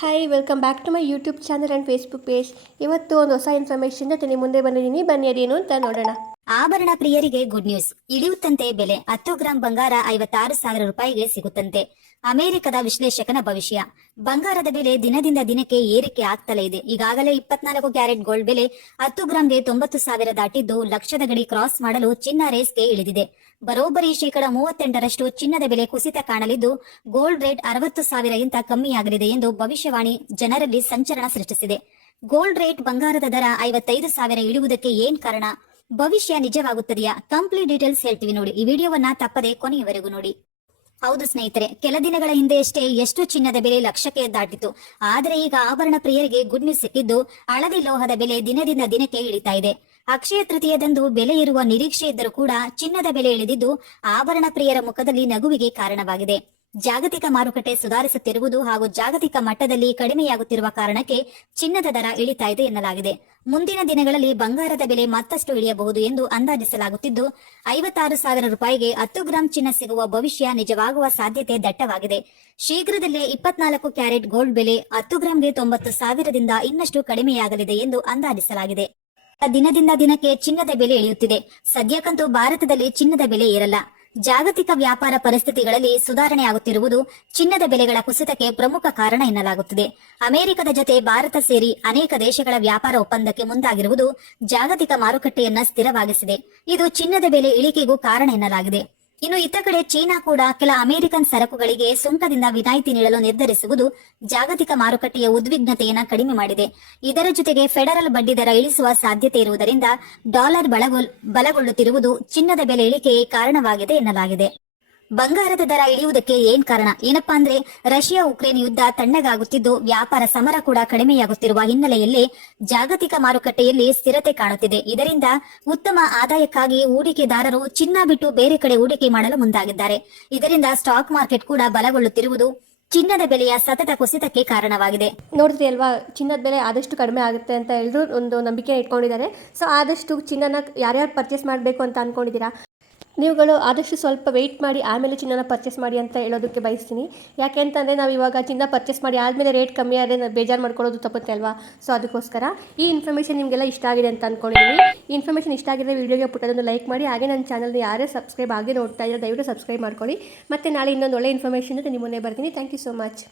Hi welcome back to my YouTube channel and Facebook page ಇವತ್ತು ಒಂದು ಹೊಸ information ಜೊತೆ ನಿಮ್ಮ ಮುಂದೆ ಬಂದಿದ್ದೀನಿ. ಬನ್ನಿ ಅದೇನು ಅಂತ ನೋಡೋಣ. ಆಭರಣ ಪ್ರಿಯರಿಗೆ ಗುಡ್ ನ್ಯೂಸ್ ಇಳಿಯುತ್ತಂತೆ ಬೆಲೆ ಹತ್ತು ಗ್ರಾಂ ಬಂಗಾರ ಐವತ್ತಾರು ಸಾವಿರ ರೂಪಾಯಿಗೆ ಸಿಗುತ್ತಂತೆ. ಅಮೆರಿಕದ ವಿಶ್ಲೇಷಕನ ಭವಿಷ್ಯ. ಬಂಗಾರದ ಬೆಲೆ ದಿನದಿಂದ ದಿನಕ್ಕೆ ಏರಿಕೆ ಆಗ್ತಲೇ ಇದೆ. ಈಗಾಗಲೇ ಇಪ್ಪತ್ನಾಲ್ಕು ಕ್ಯಾರೆಟ್ ಗೋಲ್ಡ್ ಬೆಲೆ ಹತ್ತು ಗ್ರಾಂಗೆ ತೊಂಬತ್ತು ಸಾವಿರ ದಾಟಿದ್ದು ಲಕ್ಷದ ಗಡಿ ಕ್ರಾಸ್ ಮಾಡಲು ಚಿನ್ನ ರೇಸ್ಗೆ ಇಳಿದಿದೆ. ಬರೋಬ್ಬರಿ ಶೇಕಡ ಮೂವತ್ತೆಂಟರಷ್ಟು ಚಿನ್ನದ ಬೆಲೆ ಕುಸಿತ ಕಾಣಲಿದ್ದು ಗೋಲ್ಡ್ ರೇಟ್ ಅರವತ್ತು ಸಾವಿರಗಿಂತ ಕಮ್ಮಿಯಾಗಲಿದೆ ಎಂದು ಭವಿಷ್ಯವಾಣಿ ಜನರಲ್ಲಿ ಸಂಚಲನ ಸೃಷ್ಟಿಸಿದೆ. ಗೋಲ್ಡ್ ರೇಟ್ ಬಂಗಾರದ ದರ ಐವತ್ತೈದು ಸಾವಿರ ಇಳಿಯುವುದಕ್ಕೆ ಏನ್ ಕಾರಣ? ಭವಿಷ್ಯ ನಿಜವಾಗುತ್ತದೆಯಾ? ಕಂಪ್ಲೀಟ್ ಡೀಟೇಲ್ಸ್ ಹೇಳ್ತೀವಿ ನೋಡಿ. ಈ ವಿಡಿಯೋವನ್ನ ತಪ್ಪದೆ ಕೊನೆಯವರೆಗೂ ನೋಡಿ. ಹೌದು ಸ್ನೇಹಿತರೆ, ಕೆಲ ದಿನಗಳ ಹಿಂದೆಯಷ್ಟೇ ಎಷ್ಟು ಚಿನ್ನದ ಬೆಲೆ ಲಕ್ಷಕ್ಕೆ ದಾಟಿತು ಆದರೆ ಈಗ ಆಭರಣ ಪ್ರಿಯರಿಗೆ ಗುಡ್ ನ್ಯೂಸ್ ಸಿಕ್ಕಿದ್ದು ಹಳದಿ ಲೋಹದ ಬೆಲೆ ದಿನದಿಂದ ದಿನಕ್ಕೆ ಇಳಿತಾ ಇದೆ. ಅಕ್ಷಯ ತೃತೀಯದಂದು ಬೆಲೆ ಇರುವ ನಿರೀಕ್ಷೆ ಇದ್ದರೂ ಕೂಡ ಚಿನ್ನದ ಬೆಲೆ ಇಳಿದಿದ್ದು ಆಭರಣ ಪ್ರಿಯರ ಮುಖದಲ್ಲಿ ನಗುವಿಗೆ ಕಾರಣವಾಗಿದೆ. ಜಾಗತಿಕ ಮಾರುಕಟ್ಟೆ ಸುಧಾರಿಸುತ್ತಿರುವುದು ಹಾಗೂ ಜಾಗತಿಕ ಮಟ್ಟದಲ್ಲಿ ಕಡಿಮೆಯಾಗುತ್ತಿರುವ ಕಾರಣಕ್ಕೆ ಚಿನ್ನದ ದರ ಇಳಿತಾ ಇದೆ ಎನ್ನಲಾಗಿದೆ. ಮುಂದಿನ ದಿನಗಳಲ್ಲಿ ಬಂಗಾರದ ಬೆಲೆ ಮತ್ತಷ್ಟು ಇಳಿಯಬಹುದು ಎಂದು ಅಂದಾಜಿಸಲಾಗುತ್ತಿದ್ದು, ಐವತ್ತಾರು ಸಾವಿರ ರೂಪಾಯಿಗೆ ಹತ್ತು ಗ್ರಾಂ ಚಿನ್ನ ಸಿಗುವ ಭವಿಷ್ಯ ನಿಜವಾಗುವ ಸಾಧ್ಯತೆ ದಟ್ಟವಾಗಿದೆ. ಶೀಘ್ರದಲ್ಲೇ ಇಪ್ಪತ್ನಾಲ್ಕು ಕ್ಯಾರೆಟ್ ಗೋಲ್ಡ್ ಬೆಲೆ ಹತ್ತು ಗ್ರಾಂಗೆ ತೊಂಬತ್ತು ಸಾವಿರದಿಂದ ಇನ್ನಷ್ಟು ಕಡಿಮೆಯಾಗಲಿದೆ ಎಂದು ಅಂದಾಜಿಸಲಾಗಿದೆ. ದಿನದಿಂದ ದಿನಕ್ಕೆ ಚಿನ್ನದ ಬೆಲೆ ಇಳಿಯುತ್ತಿದೆ. ಸದ್ಯಕ್ಕಂತೂ ಭಾರತದಲ್ಲಿ ಚಿನ್ನದ ಬೆಲೆ ಏರಲ್ಲ. ಜಾಗತಿಕ ವ್ಯಾಪಾರ ಪರಿಸ್ಥಿತಿಗಳಲ್ಲಿ ಸುಧಾರಣೆಯಾಗುತ್ತಿರುವುದು ಚಿನ್ನದ ಬೆಲೆಗಳ ಕುಸಿತಕ್ಕೆ ಪ್ರಮುಖ ಕಾರಣ ಎನ್ನಲಾಗುತ್ತಿದೆ. ಅಮೆರಿಕದ ಜತೆ ಭಾರತ ಸೇರಿ ಅನೇಕ ದೇಶಗಳ ವ್ಯಾಪಾರ ಒಪ್ಪಂದಕ್ಕೆ ಮುಂದಾಗಿರುವುದು ಜಾಗತಿಕ ಮಾರುಕಟ್ಟೆಯನ್ನ ಸ್ಥಿರವಾಗಿಸಿದೆ. ಇದು ಚಿನ್ನದ ಬೆಲೆ ಇಳಿಕೆಗೂ ಕಾರಣ ಎನ್ನಲಾಗಿದೆ. ಇನ್ನು ಇತ್ತ ಕಡೆ ಚೀನಾ ಕೂಡ ಕೆಲ ಅಮೆರಿಕನ್ ಸರಕುಗಳಿಗೆ ಸುಂಕದಿಂದ ವಿನಾಯಿತಿ ನೀಡಲು ನಿರ್ಧರಿಸುವುದು ಜಾಗತಿಕ ಮಾರುಕಟ್ಟೆಯ ಉದ್ವಿಗ್ನತೆಯನ್ನು ಕಡಿಮೆ ಮಾಡಿದೆ. ಇದರ ಜೊತೆಗೆ ಫೆಡರಲ್ ಬಡ್ಡಿ ದರ ಇಳಿಸುವ ಸಾಧ್ಯತೆ ಇರುವುದರಿಂದ ಡಾಲರ್ ಬಲಗೊಳ್ಳುತ್ತಿರುವುದು ಚಿನ್ನದ ಬೆಲೆ ಇಳಿಕೆಗೆ ಕಾರಣವಾಗಿದೆ ಎನ್ನಲಾಗಿದೆ. ಬಂಗಾರದ ದರ ಇಳಿಯುವುದಕ್ಕೆ ಏನ್ ಕಾರಣ? ಏನಪ್ಪಾ ಅಂದ್ರೆ ರಷ್ಯಾ ಉಕ್ರೇನ್ ಯುದ್ಧ ತಣ್ಣಗಾಗುತ್ತಿದ್ದು, ವ್ಯಾಪಾರ ಸಮರ ಕೂಡ ಕಡಿಮೆಯಾಗುತ್ತಿರುವ ಹಿನ್ನೆಲೆಯಲ್ಲಿ ಜಾಗತಿಕ ಮಾರುಕಟ್ಟೆಯಲ್ಲಿ ಸ್ಥಿರತೆ ಕಾಣುತ್ತಿದೆ. ಇದರಿಂದ ಉತ್ತಮ ಆದಾಯಕ್ಕಾಗಿ ಹೂಡಿಕೆದಾರರು ಚಿನ್ನ ಬಿಟ್ಟು ಬೇರೆ ಕಡೆ ಹೂಡಿಕೆ ಮಾಡಲು ಮುಂದಾಗಿದ್ದಾರೆ. ಇದರಿಂದ ಸ್ಟಾಕ್ ಮಾರ್ಕೆಟ್ ಕೂಡ ಬಲಗೊಳ್ಳುತ್ತಿರುವುದು ಚಿನ್ನದ ಬೆಲೆಯ ಸತತ ಕುಸಿತಕ್ಕೆ ಕಾರಣವಾಗಿದೆ. ನೋಡಿದ್ರಿ ಅಲ್ವಾ ಚಿನ್ನದ ಬೆಲೆ ಆದಷ್ಟು ಕಡಿಮೆ ಆಗುತ್ತೆ ಅಂತ ಎಲ್ಲರೂ ಒಂದು ನಂಬಿಕೆ ಇಟ್ಕೊಂಡಿದ್ದಾರೆ. ಸೊ ಆದಷ್ಟು ಚಿನ್ನನ ಯಾರ್ಯಾರು ಪರ್ಚೇಸ್ ಮಾಡಬೇಕು ಅಂತ ಅಂದ್ಕೊಂಡಿದ್ದೀರಾ ನೀವುಗಳು ಆದಷ್ಟು ಸ್ವಲ್ಪ ವೆಯ್ಟ್ ಮಾಡಿ, ಆಮೇಲೆ ಚಿನ್ನನ ಪರ್ಚೇಸ್ ಮಾಡಿ ಅಂತ ಹೇಳೋದಕ್ಕೆ ಬಯಸ್ತೀನಿ. ಯಾಕೆ ಅಂತಂದರೆ ನಾವು ಇವಾಗ ಚಿನ್ನ ಪರ್ಚೇಸ್ ಮಾಡಿ ಆದಮೇಲೆ ರೇಟ್ ಕಮ್ಮಿ ಆದರೆ ನಾವು ಬೇಜಾರು ಮಾಡ್ಕೊಳ್ಳೋದು ತಪ್ಪುತ್ತೆ ಅಲ್ವಾ? ಸೊ ಅದಕ್ಕೋಸ್ಕರ ಈ ಇನ್ಫಾರ್ಮೇಷನ್ ನಿಮಗೆಲ್ಲ ಇಷ್ಟ ಆಗಿದೆ ಅಂತ ಅಂದ್ಕೊಂಡಿದ್ದೀನಿ ಈ ಇನ್ಫಾರ್ಮೇಷನ್ ಇಷ್ಟ ಆಗಿದ್ರೆ ವೀಡಿಯೋಗೆ ಪುಟ್ಟದೊಂದು ಲೈಕ್ ಮಾಡಿ, ಹಾಗೆ ನನ್ನ ಚಾನಲ್ನ ಯಾರೇ ಸಬ್ಸ್ಕ್ರೈಬ್ ಆಗಿ ನೋಡ್ತಾ ಇದ್ದಾರೆ ದಯವಿಟ್ಟು ಸಬ್ಸ್ಕ್ರೈಬ್ ಮಾಡ್ಕೊಳ್ಳಿ. ಮತ್ತು ನಾಳೆ ಇನ್ನೊಂದು ಒಳ್ಳೆ ಇನ್ಫಾರ್ಮೇಷನ್ ಜೊತೆ ನಿಮ್ಮನ್ನೇ ಬರ್ತೀನಿ. Thank you so much